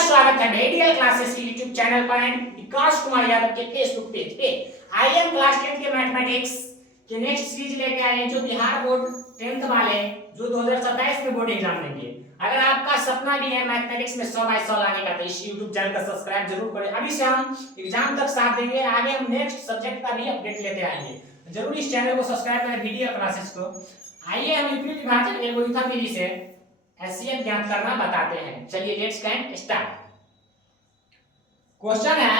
स्वागत है medial classes के यूट्यूब चैनल पर एंड विकास कुमार यादव के फेसबुक पेज पे। आई एम क्लास 10 के मैथमेटिक्स के नेक्स्ट सीरीज लेके आए हैं जो बिहार बोर्ड 10th वाले जो 2027 में बोर्ड एग्जाम देंगे। अगर आपका सपना भी है मैथमेटिक्स में 100 बाय 100 लाने का तो इस यूट्यूब चैनल को सब्सक्राइब जरूर करें। अभी से हम एग्जाम तक साथ देंगे, आगे हम नेक्स्ट सब्जेक्ट का भी अपडेट लेते आएंगे। जरूर इस चैनल को सब्सक्राइब करें, वीडियो क्लासेस को। आइए हम यूक्लिड विभाजन एल्गोरिथम विधि से एचसीएफ ज्ञात करना बताते हैं। चलिए लेट्स गेट स्टार्ट। क्वेश्चन है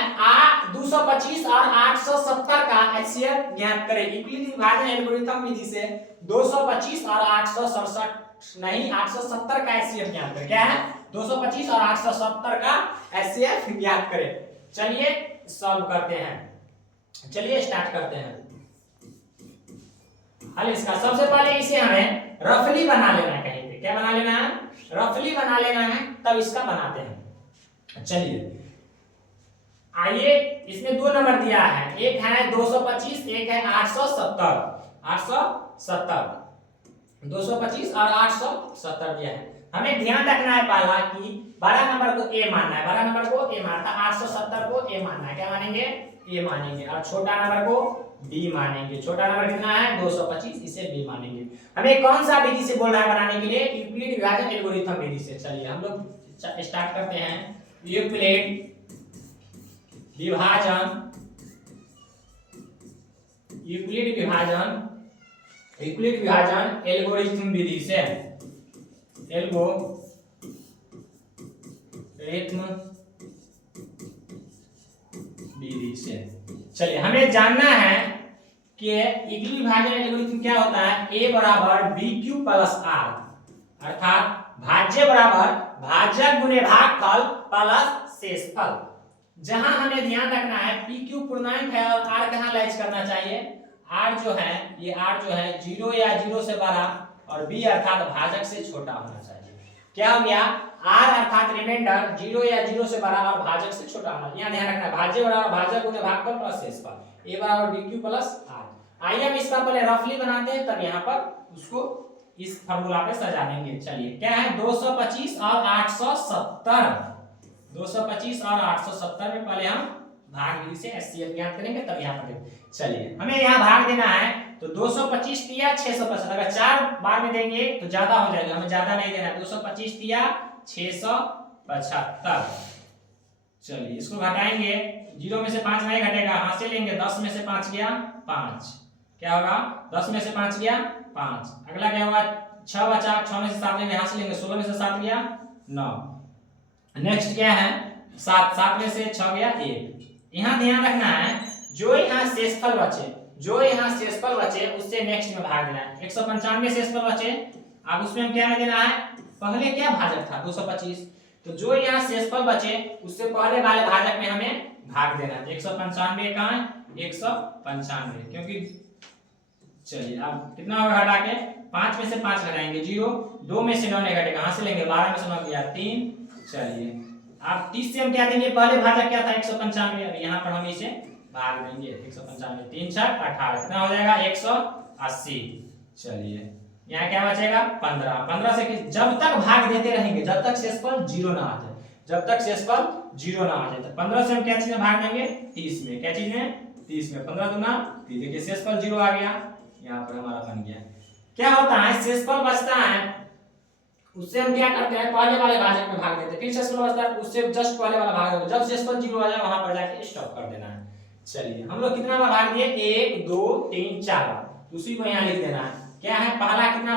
225 और 870 का एचसीएफ ज्ञात करें। यूक्लिड विभाजन एल्गोरिथम विधि से 225 और 870 का एचसीएफ ज्ञात करें। क्या है? 225 और 870 का एचसीएफ ज्ञात करें। चलिए सॉल्व करते हैं। चलिए स्टार्ट करते हैं हल इसका। सबसे पहले इसे हमें रफली बना लेना है। कहीं पे क्या बना लेना है? रफली बना लेना है, तब इसका बनाते हैं। चलिए आइए, इसमें दो नंबर दिया है, एक है 225, एक है 870। 225 और 870 दिया है। हमें ध्यान रखना है पहला कि बड़ा नंबर को ए मानना है, बड़ा नंबर को ए मानना है, 870 को ए मानना है। क्या मानेंगे? ए मानेंगे। और छोटा नंबर को बी मानेंगे। छोटा नंबर कितना है? 225, इसे बी मानेंगे। हमें कौन सा विधि से बोल रहा है बनाने के लिए? यूक्लिड विभाजन एल्गोरिथम विधि से। चलिए हम लोग स्टार्ट करते हैं। यूक्लिड विभाजन एल्गोरिथम विधि से। चलिए हमें जानना है कि यूक्लिड विभाजन एल्गोरिथम क्या होता है। a बराबर bq प्लस r, अर्थात भाज्य बराबर भाजक गुणे भागफल प्लस शेषफल। जहां हमें ध्यान रखना है pq पूर्णांक है और r कहां लाइज करना चाहिए? r जो है, ये r जो है 0 या 0 से बड़ा और b अर्थात भाजक से छोटा होना चाहिए। क्या हो गया? r अर्थात रिमाइंडर 0 या 0 से बड़ा और भाजक से छोटा होना। यहां ध्यान रखना है भाज्य बराबर भाजक गुणे भागफल प्लस शेषफल। a बराबर bq प्लस r। आइए हम इसका पहले रफली बनाते हैं, तब यहां पर उसको इस फार्मूला पे सजा देंगे। चलिए क्या है? 225 और 870। 225 और 870 में पहले हम भाग विधि से एचसीएफ ज्ञात करेंगे, तब यहां पर देंगे। चलिए हमें यहां भाग देना है, तो 225 दिया 650। अगर 4 बार में देंगे तो ज्यादा हो जाएगा, हमें ज्यादा नहीं देना है। 225 दिया 675। चलिए इसको घटाएंगे, 0 में से 5 नहीं घटेगा, हाथ से लेंगे। 10 में से 5 गया 5, क्या होगा? 10 में से 5 गया 5। अगला क्या होगा? 6 बचा, 6 में से 7 लेंगे, हाथ से लेंगे। 16 में से 7 गया 9। नेक्स्ट क्या है? 7 में से 6 गया 1। यहाँ ध्यान रखना है जो यहाँ शेषफल बचे उससे नेक्स्ट में भाग देना है। 195 शेषफल बचे, अब उसमें हम क्या में देना है? पहले क्या भाजक था? 225। तो जो यहाँ शेषफल बचे उससे पहले वाले भाजक में हमें भाग देना है। 195 कहाँ है? 195, क्योंकि चलिए अब कितना होगा घटा के? 5 में से 5 घटाएंगे 0, 2 में से 9 नहीं घटेगा, हाथ से लेंगे। 12 में से 9 गया 3। चलिए अब 30 से हम क्या देंगे? पहले भाजक क्या था? 195। अब यहाँ पर हम इसे भाग देंगे। 195 3 6 18, कितना हो जाएगा? 180। चलिए यहाँ क्या बचेगा? 15 से जब तक भाग देते रहेंगे जब तक शेषफल 0 ना आ जाए, तो 15 से हम क्या चीज में भाग देंगे? 30 में। क्या चीज में? 30 में। 15 दूना 30, देखिए शेषफल 0 आ गया, यहाँ पर हमारा बन गया। क्या होता है? शेषफल बचता है, उससे हम क्या करते हैं? पहले वाले भाजक में भाग देते हैं। फिर शेषफल बचता है, उससे जस्ट पहले वाला भाग देते हैं। जब शेषफल 0 आ जाए वहां पर जाके स्टॉप कर देना है। चलिए हम लोग कितना बार भाग दिए? 1 2 3 4 बार, उसी को यहाँ लिख देना है। क्या है? पहला कितना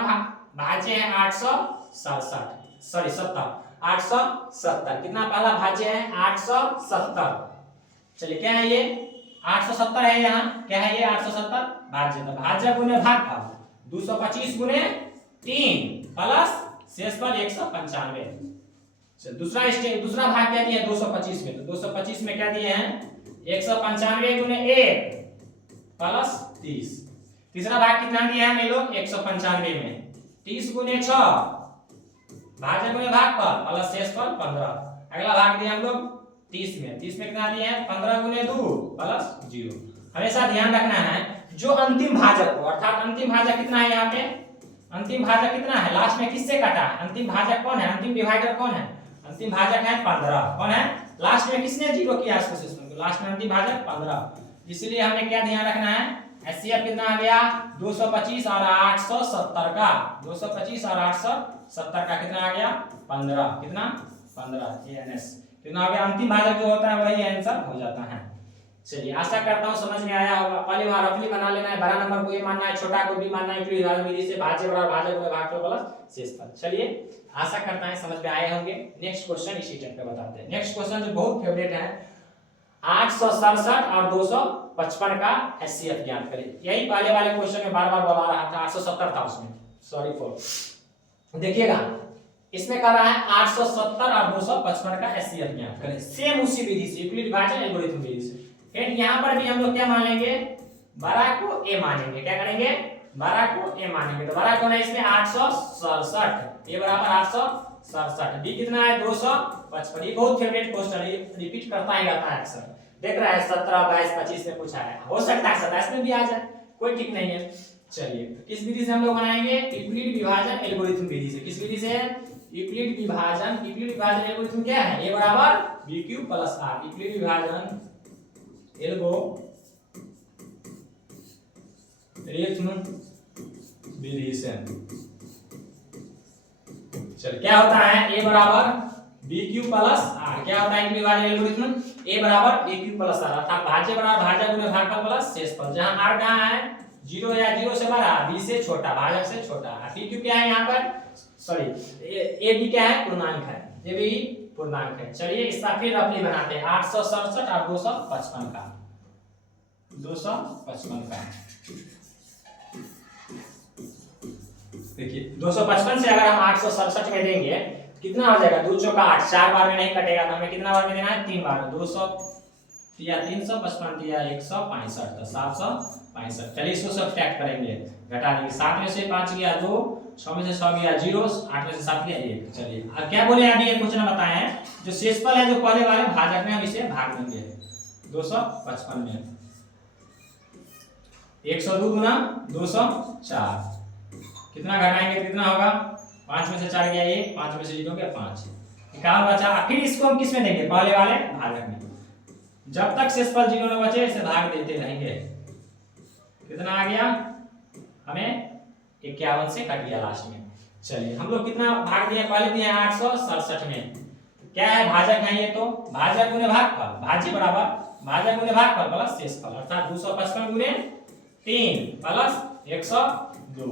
भाज्य है? 870। कितना पहला भाज्य है? 870। चलिए क्या है ये? 870 है। यहाँ क्या है ये? 870 भाज्य। तो भाज्य गुणे भागफल 225 गुणे 3 प्लस शेषफल 195। दूसरा भाग क्या दिया है? 225 में। तो 225 में क्या दिए हैं? 195 गुणे 1 प्लस 30। तीसरा भाग कितना दिया है हम लोग? 195 में 30 गुणे 6 भाज्य गुणे भागफल प्लस शेषफल 15। अगला भाग दिया हम लोग 30 में कितना दिए हैं? 15 गुणे 2 प्लस 0। हमेशा ध्यान रखना है जो अंतिम भाजक हो, अर्थात अंतिम भाजक कितना है? यहाँ पे अंतिम भाजक कितना है? लास्ट में किससे काटा है? अंतिम भाजक कौन है? अंतिम डिवाइडर कौन है? अंतिम भाजक है 15। कौन है? लास्ट में किसने जीरो किया इसको सिस्टम को, लास्ट में अंतिम भाजक 15। इसलिए हमें क्या ध्यान रखना है, एचसीएफ कितना आ गया 225 और 870 का, 225 और 870 का कितना आ गया 15, कितना 15 एएनएस कितना हो गया। अंतिम भाजक जो होता है वही आंसर हो जाता है। चलिए आशा करता हूँ समझ में आया होगा। पहले बार रफली बना लेना है, बड़ा नंबर को ए मानना है, छोटा को बी मानना है, यूक्लिड विभाजन विधि से भाज्य बराबर भाजक गुणे भागफल प्लस शेषफल। चलिए आशा करता है समझ में आए होंगे। नेक्स्ट क्वेश्चन इसी टाइप का बताते हैं। नेक्स्ट क्वेश्चन जो बहुत फेवरेट है, 867 और 255 का एचसीएफ ज्ञात करें। यही पहले वाले क्वेश्चन में बार-बार बोला रहा था, 870 था उसमें, सॉरी फॉर। देखिएगा इसमें कर रहा है 870 और 255 का एचसीएफ ज्ञात करें, सेम उसी विधि से, यूक्लिड विभाजन एल्गोरिथम विधि से। फिर यहाँ पर भी हम लोग क्या मानेंगे, बड़ा को ए मानेंगे। क्या करेंगे, बड़ा को ए मानेंगे। तो बड़ा कौन है इसमें 867, ए बराबर 867, बी कितना है 255। ये बहुत फेवरेट क्वेश्चन है, रिपीट करता ही रहता है अक्सर। देख रहा है 17, 22, 25 में पूछा है, हो सकता है 27 में भी आ जाए, कोई ठीक नहीं है। चलिए किस विधि से हम लोग बनाएंगे, यूक्लिड विभाजन एल्गोरिथम विधि से। किस विधि से, यूक्लिड विभाजन। यूक्लिड विभाजन एल्गोरिथम क्या है, ए बराबर B cube plus R. Euclid विभाजन एल्गोरिथम विधि से। चल क्या होता है, ए बराबर बी क्यूब प्लस आर। क्या होता है यूक्लिड विभाजन एल्गोरिथम, ए बराबर बी क्यूब प्लस आर, अर्थात भाज्य बराबर भाजक गुणे भागफल प्लस शेषफल। जहां आर कहां है, 0 या 0 से बड़ा, बी से छोटा, भाजक से छोटा। पी क्यू क्या है यहाँ पर, सॉरी ए बी क्या है, पूर्णांक है, ए बी पूर्णांक है। चलिए इसका फिर रफली बनाते हैं, 867 और 255 का, 255 का। देखिए 255 से अगर हम 867 में देंगे कितना हो जाएगा, 2 चौका 8, 4 बार में नहीं कटेगा, तो हमें कितना बार में देना है, 3 बार में। 200 या 355 या 165, तो 765। चलिए इसको सब्ट्रैक्ट करेंगे, घटा देंगे। 7 में से 5 गया 2, 6 में से 6 गया 0, 8 में से 7 गया 1। चलिए अब क्या बोले, अभी ये क्वेश्चन बताए हैं, जो शेषफल है जो पहले वाले भाजक में हम इसे भाग देंगे 255 में। 102 गुना 204, कितना घटाएंगे कितना होगा, 5 में से 4 गया 1, 5 में से 0 गया 5, 51 बचा। फिर इसको हम किस में देंगे, पहले वाले भाजक में। जब तक शेषफल 0 न बचे इसे भाग देते रहेंगे। कितना आ गया, हमें 51 से कट गया लास्ट में। चलिए हम लोग कितना भाग दिया, पहले दिया 867 में। क्या है, भाजक है ये, तो भाजक गुणे भागफल, भाज्य बराबर भाजक गुणे भागफल प्लस शेषफल, अर्थात 255 गुणे 3 प्लस 102।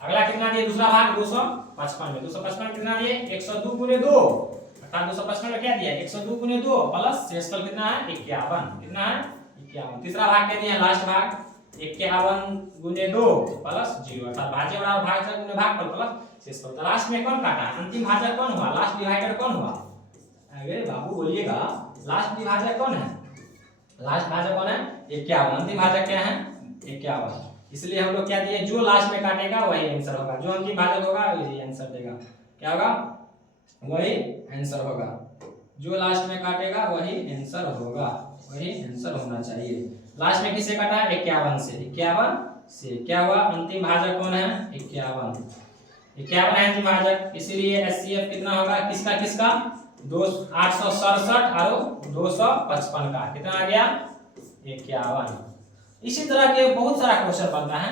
अगला कितना दिए, दूसरा भाग 255 में। 255 कितना दिए, 102 गुणे 2, अर्थात 255 में क्या दिया, 102 गुणे 2 प्लस शेषफल कितना है 51, कितना है 51। तीसरा भाग क्या दिया, लास्ट भाग 51 गुणे 2 प्लस 0, अर्थात भाज्य बराबर भाजक गुणे भागफल प्लस शेषफल। तो लास्ट में कौन काटा, अंतिम भाजक कौन हुआ, लास्ट डिवाइडर कौन हुआ, अरे बाबू बोलिएगा, लास्ट विभाजक कौन है, लास्ट भाजक कौन है 51, अंतिम भाजक क्या है 51। इसलिए हम लोग क्या दिए, जो लास्ट में काटेगा वही आंसर होगा, जो अंतिम भाजक होगा वही आंसर देगा। क्या होगा, वही आंसर होगा, जो लास्ट में काटेगा वही आंसर होगा, वही आंसर होना चाहिए। लास्ट में किससे काटा, 51 से, 51 से। क्या हुआ, अंतिम भाजक कौन है 51, 51 है अंतिम भाजक। इसीलिए एचसीएफ कितना होगा, किसका किसका, 867 और 255 का, कितना आ गया 51। इसी तरह के बहुत सारा क्वेश्चन बनता है,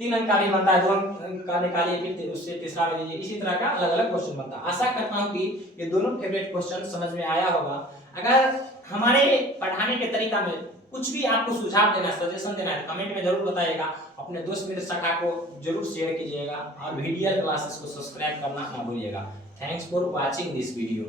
3 अंक का भी बनता है, 2 अंक का निकालिए, फिर उससे तीसरा में लीजिए, इसी तरह का अलग अलग क्वेश्चन बनता है। आशा करता हूं कि ये दोनों फेवरेट क्वेश्चन समझ में आया होगा। अगर हमारे पढ़ाने के तरीका में कुछ भी आपको सुझाव देना, सजेशन देना है, कमेंट में जरूर बताइएगा। अपने दोस्त मित्र शाखा को जरूर शेयर कीजिएगा और वीडियो क्लासेस को सब्सक्राइब करना ना भूलिएगा। Thanks for watching this video.